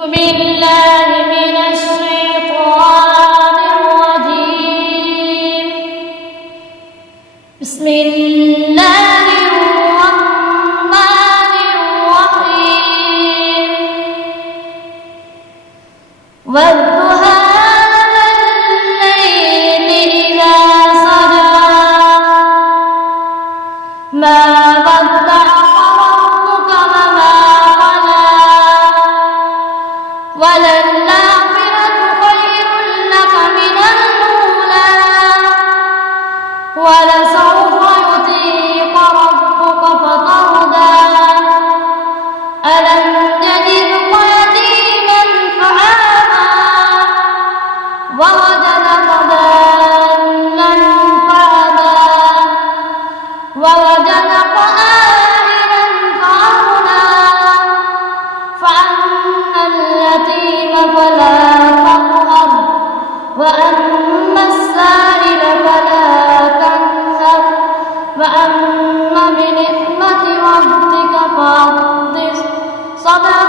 بالله من الشيطان الرجيم. بسم الله الرحمن الرحيم. والضحى والليل إذا سجى ما ودعك ربك وما قلى وللآخرة خير لك من الأولى ولسوف يعطيك ربك فترضى ألم يجدك يتيما فآوى ووجدك ضالا فهدى ووجدك عائلا فأغنى فأما اليتيم فلا تقهر وأما السائل فلا تنهر وأما بنعمة ربك فحدث. صدق